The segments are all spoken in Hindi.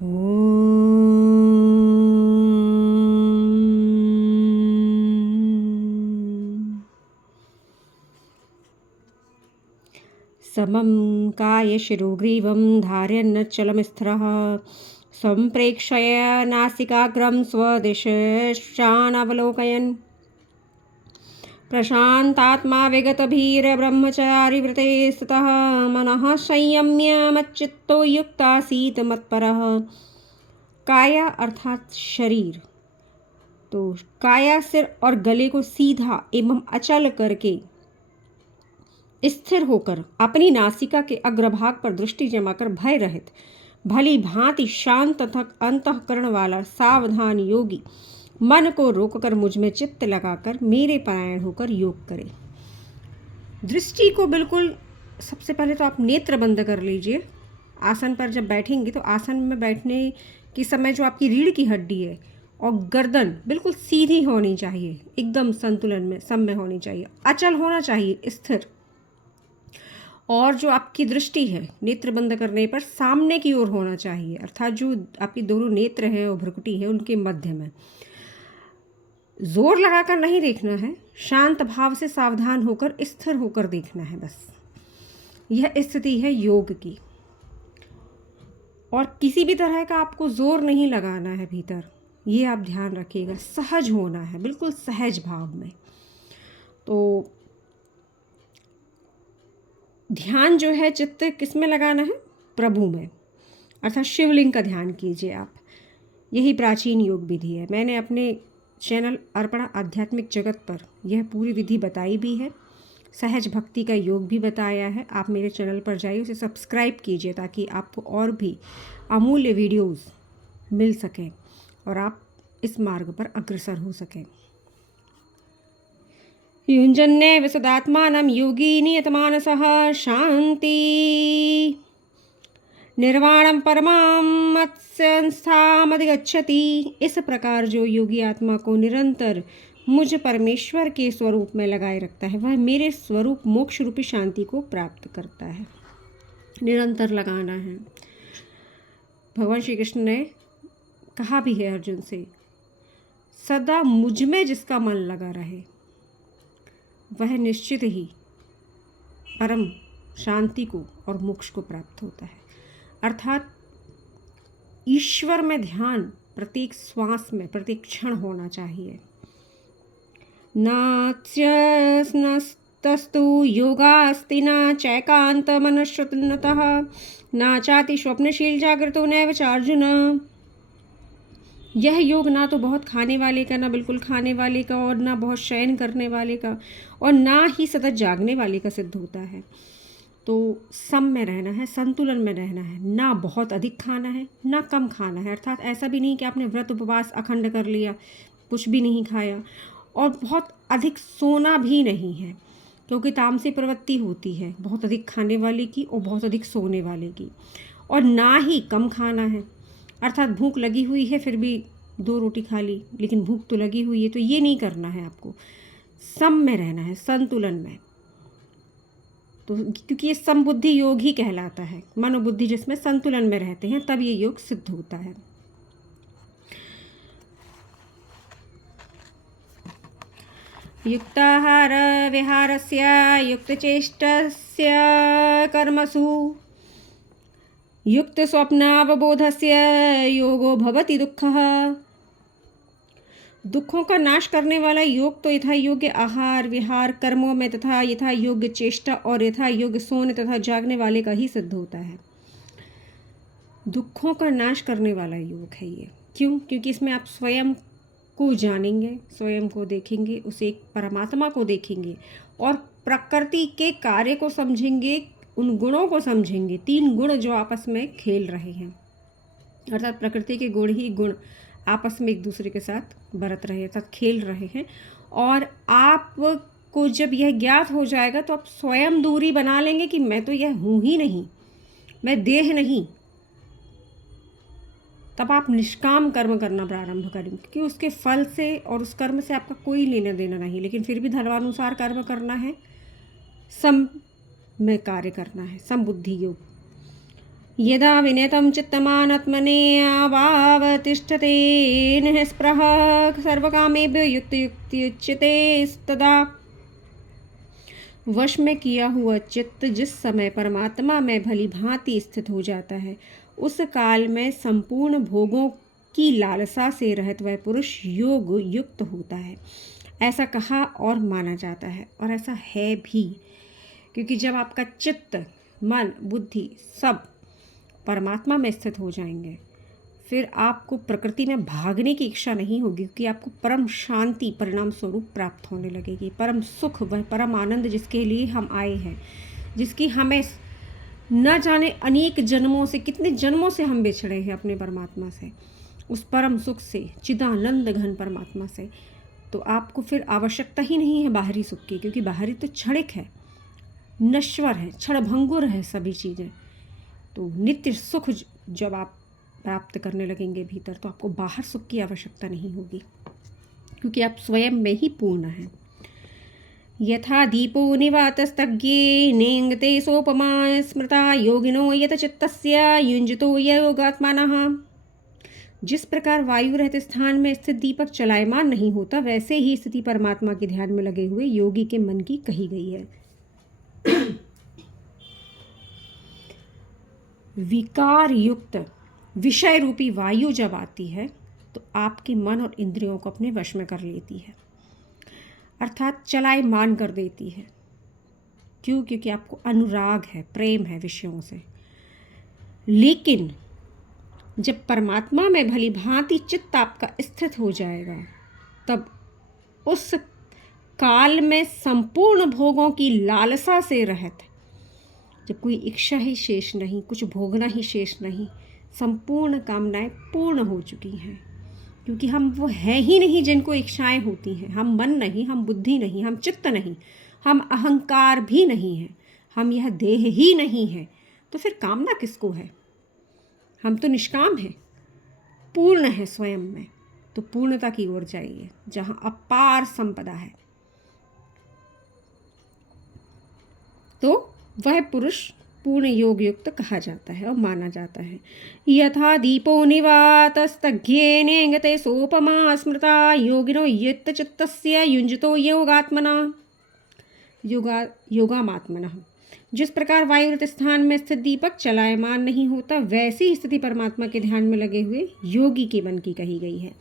समं कायशिरोग्रीवं धारयन्नचलमस्थिरः सम्प्रेक्षय नासिकाग्रं स्वदिशानवलोकयन् प्रशान्तात्मा विगतभीरब्रह्मचारिव्रते स्थितः मनः संयम्य मच्चित्तो युक्तासीत् मत्परः। काया अर्थात शरीर, तो काया सिर और गले को सीधा एवं अचल करके स्थिर होकर अपनी नासिका के अग्रभाग पर दृष्टि जमाकर भय रहित भली भांति शांत तथा अंतःकरण वाला सावधान योगी मन को रोककर मुझ में चित्त लगाकर मेरे परायण होकर योग करे। दृष्टि को बिल्कुल सबसे पहले तो आप नेत्र बंद कर लीजिए। आसन पर जब बैठेंगे तो आसन में बैठने के समय जो आपकी रीढ़ की हड्डी है और गर्दन बिल्कुल सीधी होनी चाहिए, एकदम संतुलन में सम में होनी चाहिए, अचल होना चाहिए, स्थिर। और जो आपकी दृष्टि है नेत्र बंद करने पर सामने की ओर होना चाहिए, अर्थात जो आपकी दोनों नेत्र हैं और भ्रुकुटी है उनके मध्य में। जोर लगाकर नहीं देखना है, शांत भाव से सावधान होकर स्थिर होकर देखना है बस। यह स्थिति है योग की। और किसी भी तरह का आपको जोर नहीं लगाना है भीतर, ये आप ध्यान रखिएगा। सहज होना है, बिल्कुल सहज भाव में। तो ध्यान जो है चित्त किस में लगाना है? प्रभु में, अर्थात शिवलिंग का ध्यान कीजिए आप। यही प्राचीन योग विधि है। मैंने अपने चैनल अर्पणा आध्यात्मिक जगत पर यह पूरी विधि बताई भी है। सहज भक्ति का योग भी बताया है। आप मेरे चैनल पर जाइए, उसे सब्सक्राइब कीजिए ताकि आपको और भी अमूल्य वीडियोस मिल सकें और आप इस मार्ग पर अग्रसर हो सकें। युञ्जन्ने विशदात्मानं योगी नियतमानसः शांति निर्वाणम परमां मत्संस्थामधिगच्छति। इस प्रकार जो योगी आत्मा को निरंतर मुझ परमेश्वर के स्वरूप में लगाए रखता है, वह मेरे स्वरूप मोक्ष रूपी शांति को प्राप्त करता है। निरंतर लगाना है। भगवान श्री कृष्ण ने कहा भी है अर्जुन से, सदा मुझ में जिसका मन लगा रहे वह निश्चित ही परम शांति को और मोक्ष को प्राप्त होता है। अर्थात ईश्वर में ध्यान प्रत्येक श्वास में, प्रत्येक क्षण होना चाहिए। नास्त्यस्तु योगास्ति न चैकांत मनश्रुतनतः न चाति स्वप्नशील जागृतो नैव चार्जुन। यह योग ना तो बहुत खाने वाले का, ना बिल्कुल खाने वाले का, और ना बहुत शयन करने वाले का, और ना ही सतत जागने वाले का सिद्ध होता है। तो सम में रहना है, संतुलन में रहना है। ना बहुत अधिक खाना है, ना कम खाना है। अर्थात ऐसा भी नहीं कि आपने व्रत उपवास अखंड कर लिया, कुछ भी नहीं खाया, और बहुत अधिक सोना भी नहीं है, क्योंकि तामसी प्रवृत्ति होती है बहुत अधिक खाने वाले की और बहुत अधिक सोने वाले की। और ना ही कम खाना है, अर्थात भूख लगी हुई है फिर भी 2 रोटी खा ली, लेकिन भूख तो लगी हुई है, तो ये नहीं करना है आपको। सम में रहना है, संतुलन में। तो क्योंकि ये समबुद्धि योग ही कहलाता है, मनोबुद्धि जिसमें संतुलन में रहते हैं, तब ये योग सिद्ध होता है। युक्ताहार विहारस्य युक्तचेष्टस्य कर्मसु युक्त स्वप्नावबोधस्य योगो भवति दुःखः। दुखों का नाश करने वाला योग तो यथा योग्य आहार विहार कर्मों में तथा यथा योग्य चेष्टा और यथा योग्य सोने तथा जागने वाले का ही सिद्ध होता है। दुखों का नाश करने वाला योग है ये। क्यों? क्योंकि इसमें आप स्वयं को जानेंगे, स्वयं को देखेंगे, उसे एक परमात्मा को देखेंगे और प्रकृति के कार्य को समझेंगे, उन गुणों को समझेंगे। 3 गुण जो आपस में खेल रहे हैं, अर्थात प्रकृति के गुण ही गुण आपस में एक दूसरे के साथ बरत रहे हैं, अर्थात खेल रहे हैं। और आपको जब यह ज्ञात हो जाएगा तो आप स्वयं दूरी बना लेंगे कि मैं तो यह हूँ ही नहीं, मैं देह नहीं। तब आप निष्काम कर्म करना प्रारंभ करेंगे, क्योंकि उसके फल से और उस कर्म से आपका कोई लेना देना नहीं, लेकिन फिर भी धर्मानुसार कर्म करना है, सम में कार्य करना है, समबुद्धि योग। यदा विनयतं चित्तमानात्मने आवावतिष्ठते निःस्पृह सर्वकामेभ्यो युक्तयुच्यते तदा। वश में किया हुआ चित्त जिस समय परमात्मा में भली भांति स्थित हो जाता है, उस काल में संपूर्ण भोगों की लालसा से रहित वह पुरुष योग युक्त होता है, ऐसा कहा और माना जाता है। और ऐसा है भी, क्योंकि जब आपका चित्त, मन, बुद्धि सब परमात्मा में स्थित हो जाएंगे, फिर आपको प्रकृति में भागने की इच्छा नहीं होगी, क्योंकि आपको परम शांति परिणाम स्वरूप प्राप्त होने लगेगी। परम सुख, वह परम आनंद जिसके लिए हम आए हैं, जिसकी हमें न जाने अनेक जन्मों से, कितने जन्मों से हम बिछड़े हैं अपने परमात्मा से, उस परम सुख से, चिदानंद घन परमात्मा से, तो आपको फिर आवश्यकता ही नहीं है बाहरी सुख की, क्योंकि बाहरी तो क्षणिक है, नश्वर है, क्षणभंगुर है सभी चीज़ें। तो नित्य सुख जब आप प्राप्त करने लगेंगे भीतर, तो आपको बाहर सुख की आवश्यकता नहीं होगी, क्योंकि आप स्वयं में ही पूर्ण हैं। यथा दीपो निवातस्तज्ञे नेङ्गते सोपमा स्मृता योगिनो यत चित्तस्य युञ्जितो योगात्मानः। जिस प्रकार वायु रहते स्थान में स्थित दीपक चलायमान नहीं होता, वैसे ही स्थिति परमात्मा के ध्यान में लगे हुए योगी के मन की कही गई है। विकार युक्त विषय रूपी वायु जब आती है, तो आपके मन और इंद्रियों को अपने वश में कर लेती है, अर्थात चलायमान कर देती है। क्यों? क्योंकि आपको अनुराग है, प्रेम है विषयों से। लेकिन जब परमात्मा में भली भांति चित्त आपका स्थित हो जाएगा, तब उस काल में संपूर्ण भोगों की लालसा से रहित, जब कोई इच्छा ही शेष नहीं, कुछ भोगना ही शेष नहीं, संपूर्ण कामनाएं पूर्ण हो चुकी हैं, क्योंकि हम वो है ही नहीं जिनको इच्छाएं होती हैं। हम मन नहीं, हम बुद्धि नहीं, हम चित्त नहीं, हम अहंकार भी नहीं हैं, हम यह देह ही नहीं है, तो फिर कामना किसको है? हम तो निष्काम हैं, पूर्ण है स्वयं में। तो पूर्णता की ओर जाइए, जहाँ अपार संपदा है, तो वह पुरुष पूर्ण योग युक्त कहा जाता है और माना जाता है। यथा दीपो निवातस्तज्ञे नेङ्गते सोपमा स्मृता योगिनो यत चित्तस्य युञ्जितो योगात्मनः। जिस प्रकार वायुरत स्थान में स्थित दीपक चलायमान नहीं होता, वैसी स्थिति परमात्मा के ध्यान में लगे हुए योगी के मन की कही गई है।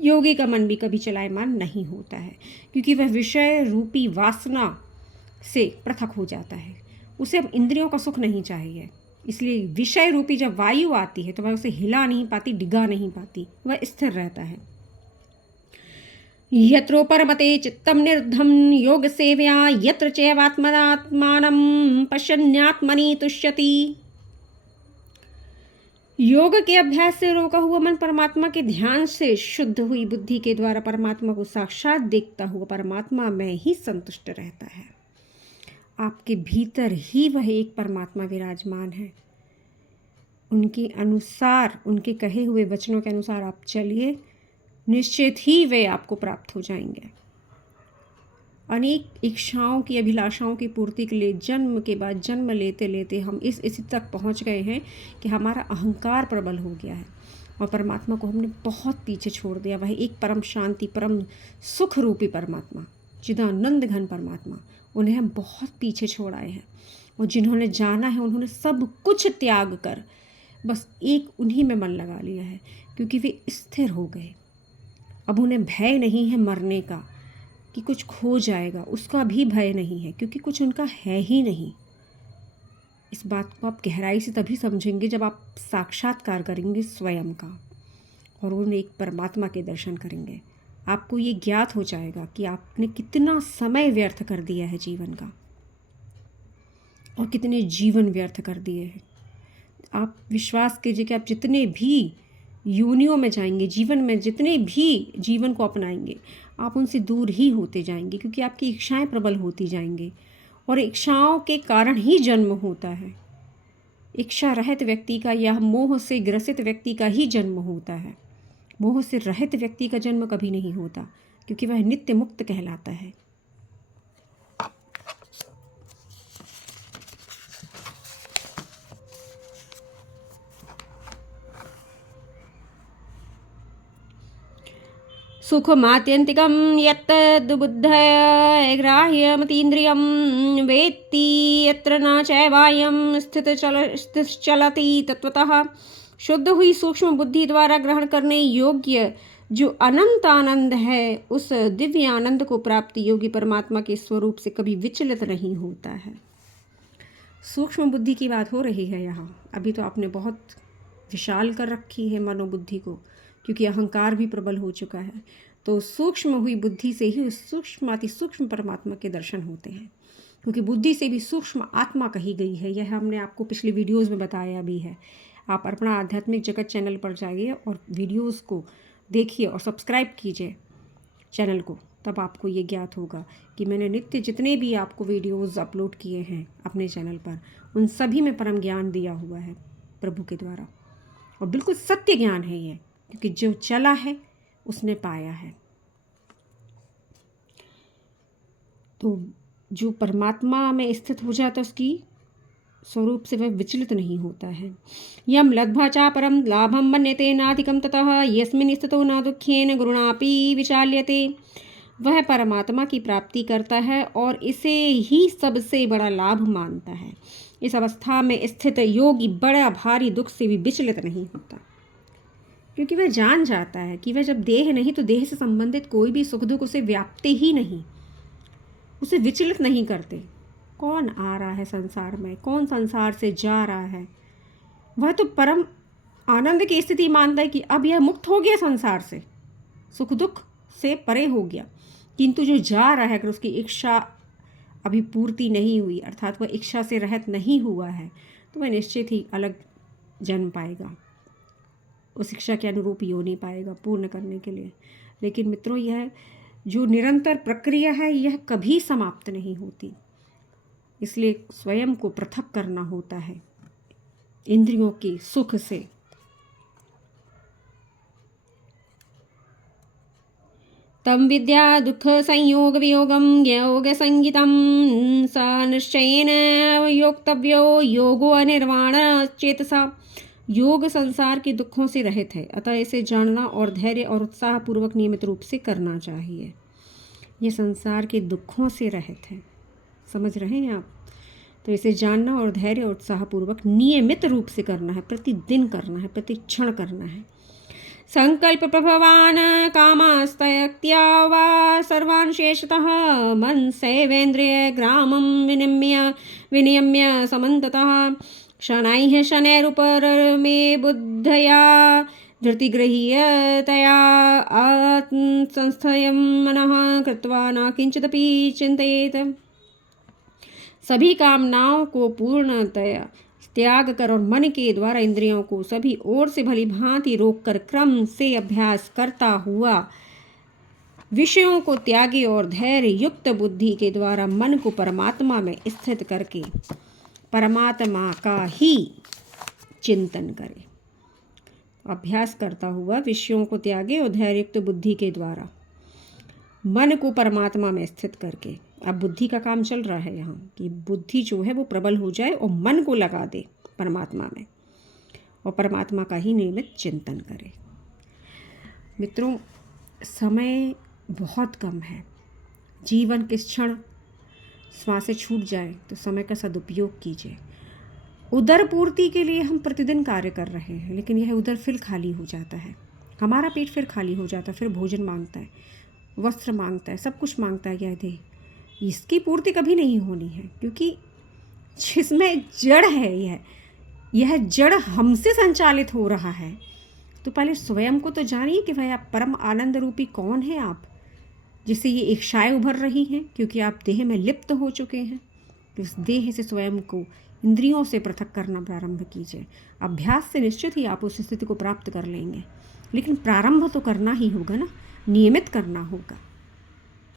योगी का मन भी कभी चलायमान नहीं होता है, क्योंकि वह विषय रूपी वासना से पृथक हो जाता है। उसे अब इंद्रियों का सुख नहीं चाहिए, इसलिए विषय रूपी जब वायु आती है, तो वह उसे हिला नहीं पाती, डिगा नहीं पाती, वह स्थिर रहता है। यत्रोपरमते चित्तम निर्धम योग सेव्या यत्र चैवात्मनात्मानं पश्यन्यात्मनि तुष्यति। योग के अभ्यास से रोका हुआ मन परमात्मा के ध्यान से शुद्ध हुई बुद्धि के द्वारा परमात्मा को साक्षात देखता हुआ परमात्मा में ही संतुष्ट रहता है। आपके भीतर ही वह एक परमात्मा विराजमान है। उनके अनुसार, उनके कहे हुए वचनों के अनुसार आप चलिए, निश्चित ही वे आपको प्राप्त हो जाएंगे। अनेक इच्छाओं की, अभिलाषाओं की पूर्ति के लिए जन्म के बाद जन्म लेते लेते हम इस स्थिति तक पहुंच गए हैं कि हमारा अहंकार प्रबल हो गया है और परमात्मा को हमने बहुत पीछे छोड़ दिया। वह एक परम शांति, परम सुख रूपी परमात्मा, चिदानंद घन परमात्मा, उन्हें हम बहुत पीछे छोड़ आए हैं। और जिन्होंने जाना है, उन्होंने सब कुछ त्याग कर बस एक उन्हीं में मन लगा लिया है, क्योंकि वे स्थिर हो गए। अब उन्हें भय नहीं है मरने का, कि कुछ खो जाएगा, उसका भी भय नहीं है, क्योंकि कुछ उनका है ही नहीं। इस बात को आप गहराई से तभी समझेंगे जब आप साक्षात्कार करेंगे स्वयं का और उन एक परमात्मा के दर्शन करेंगे। आपको ये ज्ञात हो जाएगा कि आपने कितना समय व्यर्थ कर दिया है जीवन का और कितने जीवन व्यर्थ कर दिए हैं। आप विश्वास कीजिए कि आप जितने भी योनियों में जाएंगे, जीवन में जितने भी जीवन को अपनाएंगे, आप उनसे दूर ही होते जाएंगे, क्योंकि आपकी इच्छाएं प्रबल होती जाएंगी और इच्छाओं के कारण ही जन्म होता है। इच्छा रहित व्यक्ति का या मोह से ग्रसित व्यक्ति का ही जन्म होता है। मोह से रहित व्यक्ति का जन्म कभी नहीं होता, क्योंकि वह नित्य मुक्त कहलाता है। सुखमात्यन्तिकं यत्तद्बुद्धया ग्राह्यमतीन्द्रियं वेत्ति यत्र न चैवायं स्थितश्चलति तत्वतः। शुद्ध हुई सूक्ष्म बुद्धि द्वारा ग्रहण करने योग्य जो अनंत आनंद है, उस दिव्य आनंद को प्राप्ति योगी परमात्मा के स्वरूप से कभी विचलित नहीं होता है। सूक्ष्म बुद्धि की बात हो रही है यहाँ। अभी तो आपने बहुत विशाल कर रखी है मनोबुद्धि को, क्योंकि अहंकार भी प्रबल हो चुका है। तो सूक्ष्म हुई बुद्धि से ही उस सूक्ष्म अति सूक्ष्म परमात्मा के दर्शन होते हैं, क्योंकि बुद्धि से भी सूक्ष्म आत्मा कही गई है। यह हमने आपको पिछली वीडियोस में बताया भी है। आप अपना आध्यात्मिक जगत चैनल पर जाइए और वीडियोस को देखिए और सब्सक्राइब कीजिए चैनल को, तब आपको ये ज्ञात होगा कि मैंने नित्य जितने भी आपको वीडियोस अपलोड किए हैं अपने चैनल पर, उन सभी में परम ज्ञान दिया हुआ है प्रभु के द्वारा। और बिल्कुल सत्य ज्ञान है ये, क्योंकि जो चला है उसने पाया है। तो जो परमात्मा में स्थित हो जाता है उसकी स्वरूप से वह विचलित नहीं होता है। यम लब्ध्वा च परम लाभम मन्यते नाधिकम ततः यस्मिन् स्थितो न दुःखेन गुरुणापि विचाल्यते। वह परमात्मा की प्राप्ति करता है और इसे ही सबसे बड़ा लाभ मानता है। इस अवस्था में स्थित योगी बड़ा भारी दुख से भी विचलित नहीं होता, क्योंकि वह जान जाता है कि वह जब देह नहीं तो देह से संबंधित कोई भी सुख दुख उसे व्यापते ही नहीं, उसे विचलित नहीं करते। कौन आ रहा है संसार में, कौन संसार से जा रहा है, वह तो परम आनंद की स्थिति मानता है कि अब यह मुक्त हो गया संसार से, सुख दुख से परे हो गया। किंतु जो जा रहा है, अगर उसकी इच्छा अभी पूर्ति नहीं हुई, अर्थात वह इच्छा से रहित नहीं हुआ है, तो वह निश्चित ही अलग जन्म पाएगा, उस इच्छा के अनुरूप योनि पाएगा पूर्ण करने के लिए। लेकिन मित्रों, यह जो निरंतर प्रक्रिया है यह कभी समाप्त नहीं होती, इसलिए स्वयं को पृथक करना होता है इंद्रियों के सुख से। तम विद्या दुख संयोग वियोगम योग संगीतम स निश्चयेन योक्तव्यो योगो अनिर्वाण चेतसा। योग संसार के दुखों से रहित है, अतः इसे जानना और धैर्य और उत्साह पूर्वक नियमित रूप से करना चाहिए। ये संसार के दुखों से रहित है, समझ रहे हैं आप? तो इसे जानना और धैर्य और उत्साह पूर्वक नियमित रूप से करना है, प्रतिदिन करना है, प्रतिक्षण करना है। संकल्प प्रभवान कामास्तयक्त्या वा सर्वान् शेषतः मन सेवेन्द्रिय ग्रामं विनियम्य समन्ततः शनैः शनैरुपरमे बुद्धया धृतिगृह्यतया आत्मसंस्थयं मनः कृत्वा न किंचिदपि चिंतयेत्। सभी कामनाओं को पूर्णतया त्याग कर और मन के द्वारा इंद्रियों को सभी ओर से भली भांति रोककर क्रम से अभ्यास करता हुआ विषयों को त्यागे और धैर्य युक्त बुद्धि के द्वारा मन को परमात्मा में स्थित करके परमात्मा का ही चिंतन करे। अभ्यास करता हुआ विषयों को त्यागे और धैर्य युक्त बुद्धि के द्वारा मन को परमात्मा में स्थित करके, अब बुद्धि का काम चल रहा है यहाँ कि बुद्धि जो है वो प्रबल हो जाए और मन को लगा दे परमात्मा में और परमात्मा का ही नियमित चिंतन करे। मित्रों, समय बहुत कम है। जीवन किस क्षण श्वास से छूट जाए, तो समय का सदुपयोग कीजिए। उदर पूर्ति के लिए हम प्रतिदिन कार्य कर रहे हैं, लेकिन यह उदर फिर खाली हो जाता है, हमारा पेट फिर खाली हो जाता है, फिर भोजन मांगता है, वस्त्र मांगता है, सब कुछ मांगता है। यह देह, इसकी पूर्ति कभी नहीं होनी है, क्योंकि जिसमें जड़ है यह जड़ हमसे संचालित हो रहा है। तो पहले स्वयं को तो जानिए कि भाई आप परम आनंद रूपी कौन है आप, जिससे ये इच्छाएं उभर रही हैं, क्योंकि आप देह में लिप्त हो चुके हैं। तो इस देह से स्वयं को इंद्रियों से पृथक करना प्रारंभ कीजिए। अभ्यास से निश्चित ही आप उस स्थिति को प्राप्त कर लेंगे, लेकिन प्रारंभ तो करना ही होगा ना, नियमित करना होगा।